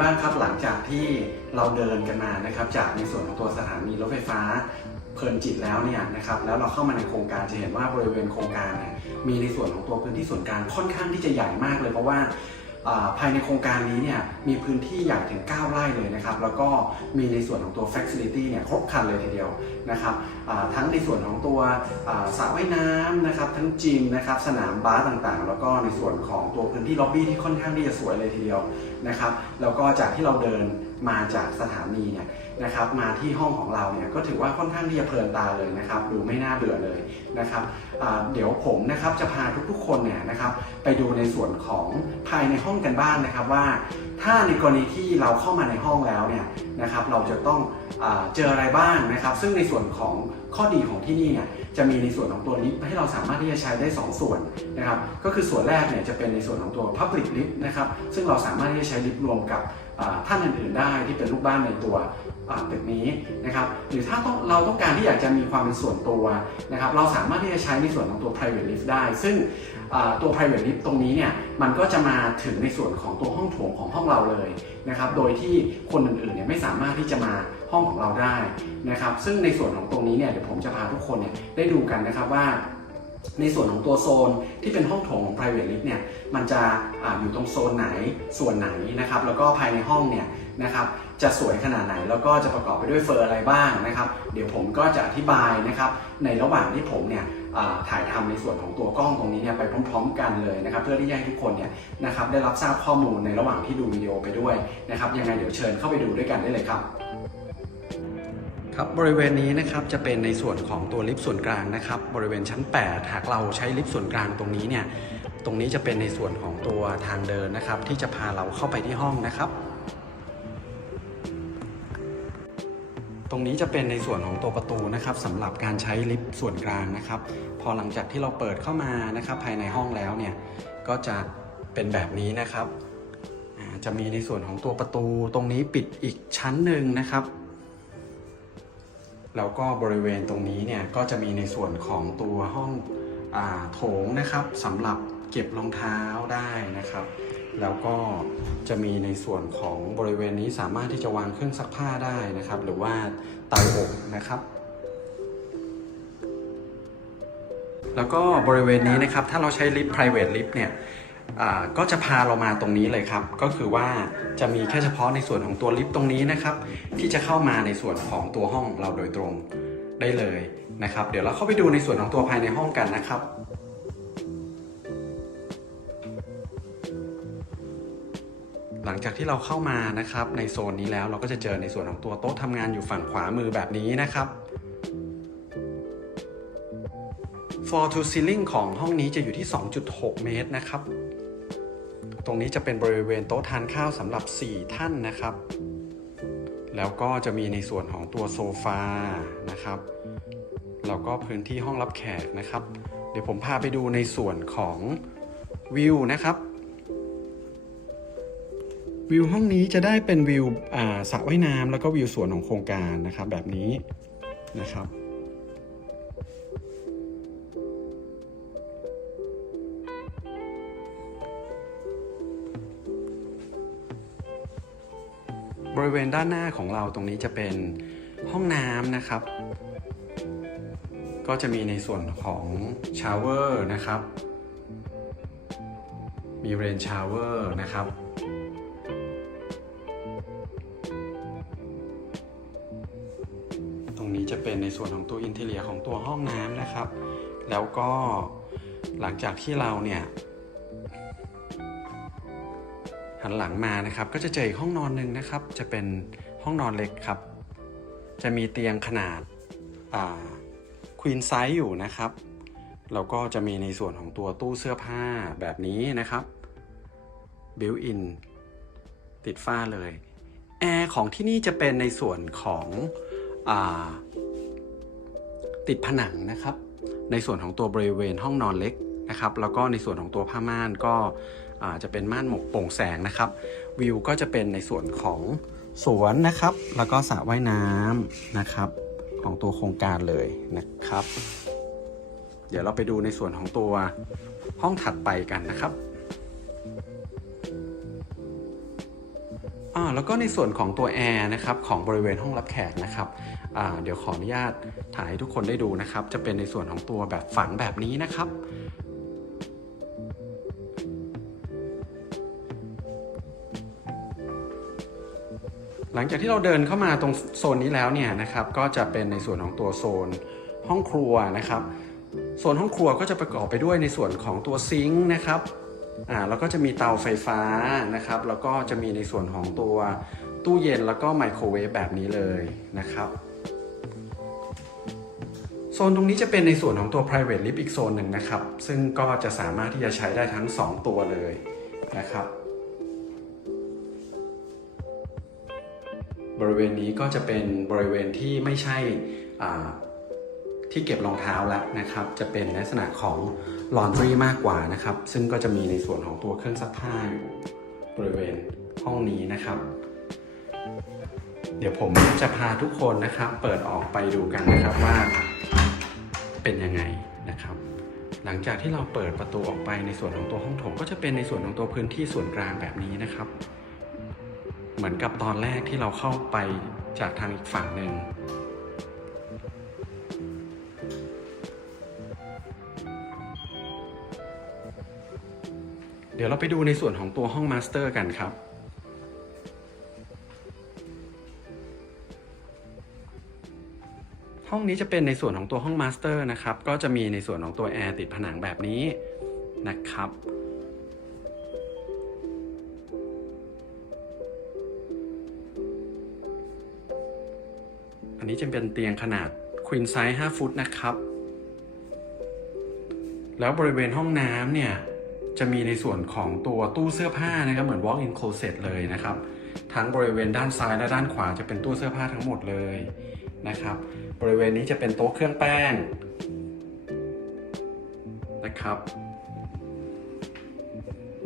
บ้างครับหลังจากที่เราเดินกันมานะครับ จากในส่วนของตัวสถานีรถไฟฟ้าเพลินจิตแล้วเนี่ยนะครับแล้วเราเข้ามาในโครงการจะเห็นว่าบริเวณโครงการเนี่ยมีในส่วนของตัวพื้นที่ส่วนกลางค่อนข้างที่จะใหญ่มากเลยเพราะว่าภายในโครงการนี้เนี่ยมีพื้นที่ใหญ่ถึง 9 ไร่เลยนะครับ แล้วก็มีในส่วนของตัว Facility เนี่ยครบครันเลยทีเดียวนะครับทั้งในส่วนของตัวสระว่ายน้ำนะครับ ทั้งจิมนะครับ สนามบาสต่างๆ แล้วก็ในส่วนของตัวพื้นที่ล็อบบี้ที่ค่อนข้างที่จะสวยเลยทีเดียว นะครับแล้วก็จากที่เราเดินมาจากสถานีเนี่ยนะครับมาที่ห้องของเราเนี่ยก็ถือว่าค่อนข้างที่จะเพลินตาเลยนะครับดูไม่น่าเบื่อเลยนะครับเดี๋ยวผมนะครับจะพาทุกๆคนเนี่ยนะครับไปดูในส่วนของภายในห้องกันบ้างนะครับว่า ถ้าในกรณีที่เราเข้ามาในห้องแล้วเนี่ยนะครับเราจะต้องอเจออะไรบ้างนะครับ ซึ่งในส่วนของข้อดีของที่นี่เนี่ยจะมีในส่วนของตัวลิฟต์ให้เราสามารถที่จะใช้ได้ 2 ส่วนนะครับก็คือส่วนแรกเนี่ยจะเป็นในส่วนของตัว Public Lift นะครับซึ่งเราสามารถที่จะใช้ลิฟต์รวมกับท่านอื่นๆได้ที่เป็นลูกบ้านในตัว่าตึกนี้นะครับหรือถ้าต้องเราต้องการที่อยากจะมีความเป็นส่วนตัวนะครับเราสามารถที่จะใช้ในส่วนของตัว private lift ได้ ซึ่งตัว private lift ตรงนี้เนี่ยมันก็จะมาถึงในส่วนของตัวห้องโถงของห้องเราเลยนะครับโดยที่คนอื่นๆเนี่ยไม่สามารถที่จะมาห้องของเราได้นะครับซึ่งในส่วนของตรงนี้เนี่ยเดี๋ยวผมจะพาทุกคนเนี่ยได้ดูกันนะครับว่า ในส่วนของตัวโซนที่เป็นห้องโถงของ private lift เนี่ยมันจะออยู่ตรงโซนไหนส่วนไหนนะครับแล้วก็ภายในห้องเนี่ยนะครับจะสวยขนาดไหนแล้วก็จะประกอบไปด้วยเฟอร์อะไรบ้างนะครับ เดี๋ยวผมก็จะอธิบายนะครับในระหว่างที่ผมเนี่ยถ่ายทำในส่วนของตัวกล้องตรงนี้เนี่ยไปพร้อม ๆ กันเลยนะครับเพื่อที่จะให้ทุกคนเนี่ยนะครับได้รับทราบข้อมูลในระหว่างที่ดูวิดีโอไปด้วยนะครับยังไงเดี๋ยวเชิญเข้าไปดูด้วยกันได้เลยครับ ครับบริเวณนี้นะครับจะเป็นในส่วนของตัวลิฟต์ส่วนกลางนะครับ บริเวณชั้น 8 หากเราใช้ลิฟต์ส่วนกลางตรงนี้เนี่ยตรงนี้จะเป็นในส่วนของตัวทางเดินนะครับ ที่จะพาเราเข้าไปที่ห้องนะครับ ตรงนี้จะเป็นในส่วนของตัวประตูนะครับสำหรับการใช้ลิฟต์ส่วนกลางนะครับ พอหลังจากที่เราเปิดเข้ามานะครับ ภายในห้องแล้วเนี่ยก็จะเป็นแบบนี้นะครับจะมีในส่วนของตัวประตูตรงนี้ปิดอีกชั้นหนึ่งนะครับ แล้วก็บริเวณตรงนี้เนี่ยก็จะมีในส่วนของตัวห้องอโถงนะครับสำหรับเก็บรองเท้าได้นะครับ แล้วก็จะมีในส่วนของบริเวณนี้สามารถที่จะวางเครื่องซักผ้าได้นะครับ หรือว่าเตาอบนะครับแล้วก็บริเวณนี้นะครับ ถ้าเราใช้ลิฟต์ private lift เนี่ย ก็จะพาเรามาตรงนี้เลยครับ ก็คือว่าจะมีแค่เฉพาะในส่วนของตัวลิฟต์ตรงนี้นะครับ ที่จะเข้ามาในส่วนของตัวห้องเราโดยตรงได้เลยนะครับ เดี๋ยวเราเข้าไปดูในส่วนของตัวภายในห้องกันนะครับหลังจากที่เราเข้ามานะครับในโซนนี้แล้วเราก็จะเจอในส่วนของตัวโต๊ะทำงานอยู่ฝั่งขวามือแบบนี้นะครับ floor to ceiling ของห้องนี้จะอยู่ที่ 2.6 เมตรนะครับ ตรงนี้จะเป็นบริเวณโต๊ะทานข้าวสำหรับ 4 ท่านนะครับ แล้วก็จะมีในส่วนของตัวโซฟานะครับ แล้วก็พื้นที่ห้องรับแขกนะครับ เดี๋ยวผมพาไปดูในส่วนของวิวนะครับ วิวห้องนี้จะได้เป็นวิวสระว่ายน้ำแล้วก็วิวสวนของโครงการนะครับแบบนี้นะครับ บริเวณด้านหน้าของเราตรงนี้จะเป็นห้องน้ำนะครับ ก็จะมีในส่วนของชาวเวอร์นะครับ มีเรนชาวเวอร์นะครับ ตรงนี้จะเป็นในส่วนของตัวอินเทเลียของตัวห้องน้ำนะครับ แล้วก็หลังจากที่เราเนี่ย นหลังมานะครับ ก็จะเจออีกห้องนอนหนึ่งนะครับ จะเป็นห้องนอนเล็กครับ จะมีเตียงขนาดควีนไซส์อยู่นะครับแล้วก็จะมีในส่วนของตัวตู้เสื้อผ้าแบบนี้นะครับบิวอินติดฝ้าเลยแอร์ของที่นี่จะเป็นในส่วนของอติดผนังนะครับ ในส่วนของตัวบริเวณห้องนอนเล็ก นะครับ แล้วก็ในส่วนของตัวผ้าม่านก็จะเป็นม่านหมกโปร่งแสงนะครับ วิวก็จะเป็นในส่วนของสวนนะครับ แล้วก็สระว่ายน้ำนะครับ ของตัวโครงการเลยนะครับ เดี๋ยวเราไปดูในส่วนของตัวห้องถัดไปกันนะครับอ่าแล้วก็ในส่วนของตัวแอร์นะครับของบริเวณห้องรับแขกนะครับอ่าเดี๋ยวขออนุญาตถ่ายให้ทุกคนได้ดูนะครับ จะเป็นในส่วนของตัวแบบฝังแบบนี้นะครับ หลังจากที่เราเดินเข้ามาตรงโซนนี้แล้วเนี่ยนะครับก็จะเป็นในส่วนของตัวโซนห้องครัวนะครับโซนห้องครัวก็จะประกอบไปด้วยในส่วนของตัวซิงค์นะครับอ่าแล้วก็จะมีเตาไฟฟ้านะครับแล้วก็จะมีในส่วนของตัวตู้เย็นแล้วก็ไมโครเวฟแบบนี้เลยนะครับโซนตรงนี้จะเป็นในส่วนของตัว private lift อีกโซนหนึ่งนะครับ ซึ่งก็จะสามารถที่จะใช้ได้ทั้ง 2 ตัวเลยนะครับ บริเวณนี้ก็จะเป็นบริเวณที่ไม่ใช่ที่เก็บรองเท้าแล้วนะครับ จะเป็นลักษณะของลอน d r y มากกว่านะครับ ซึ่งก็จะมีในส่วนของตัวเครื่องซักผ้าอยู่บริเวณห้องนี้นะครับ เดี๋ยวผมจะพาทุกคนนะครับ เปิดออกไปดูกันนะครับว่าเป็นยังไงนะครับ หลังจากที่เราเปิดประตูออกไปในส่วนของตัวห้องโถง ก็จะเป็นในส่วนของตัวพื้นที่ส่วนกลางแบบนี้นะครับ เหมือนกับตอนแรกที่เราเข้าไปจากทางอีกฝั่งหนึ่งเดี๋ยวเราไปดูในส่วนของตัวห้องมาสเตอร์กันครับห้องนี้จะเป็นในส่วนของตัวห้องมาสเตอร์นะครับ ก็จะมีในส่วนของตัวแอร์ติดผนังแบบนี้นะครับ นี้จะเป็นเตียงขนาด Queen Size 5 ฟุตนะครับ แล้วบริเวณห้องน้ำเนี่ย จะมีในส่วนของตัวตู้เสื้อผ้านะครับ เหมือน walk-in closet เลยนะครับ ทั้งบริเวณด้านซ้ายและด้านขวาจะเป็นตู้เสื้อผ้าทั้งหมดเลยนะครับ บริเวณนี้จะเป็นโต๊ะเครื่องแป้งนะครับ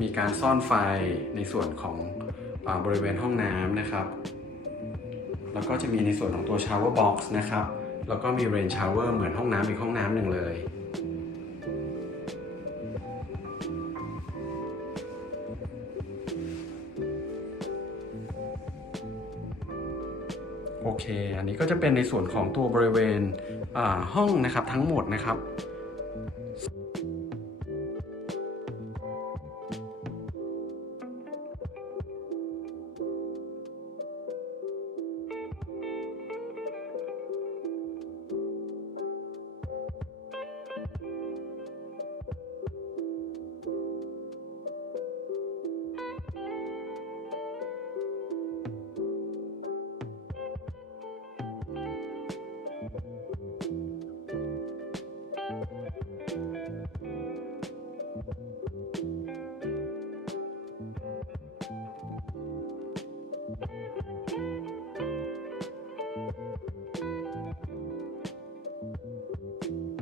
มีการซ่อนไฟในส่วนของอบริเวณห้องน้ำนะครับ แล้วก็จะมีในส่วนของตัว shower box นะครับ แล้วก็มี rain shower เหมือนห้องน้ำอีกห้องน้ำหนึ่งเลยโอเค อันนี้ก็จะเป็นในส่วนของตัวบริเวณห้องนะครับทั้งหมดนะครับ thank you